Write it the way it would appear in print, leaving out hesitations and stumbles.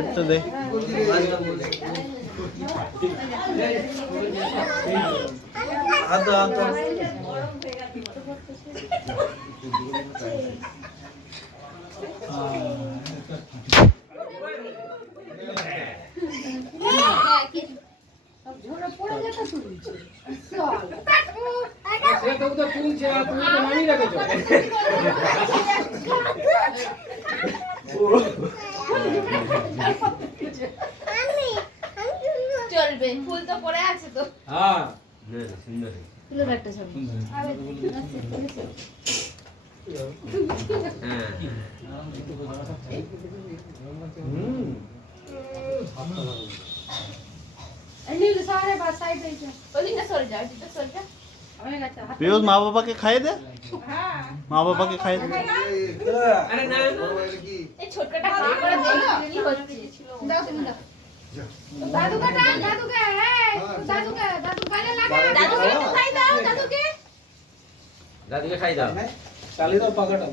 করতে দে। চলবে, ফুল তো পড়ে আছে তো। হ্যাঁ সুন্দর একটা ছবি। ওদিকটা সরে যাও, ওদিকটা সরে যাও। পিয়ুষ মা বাবাকে খাইয়ে দে, মা বাবাকে খাইয়ে দে। আরে না এই ছোটটা হাত করে দেখো কি হচ্ছে। দাও তুমি দাও। দাদুকে দাও, দাদুকে, এই দাদুকে, দাদু গালে লাগা। দাদুকে একটু খাই দাও, দাদুকে। দাদিকে খাই দাও চালিয়ে দাও পাকাটা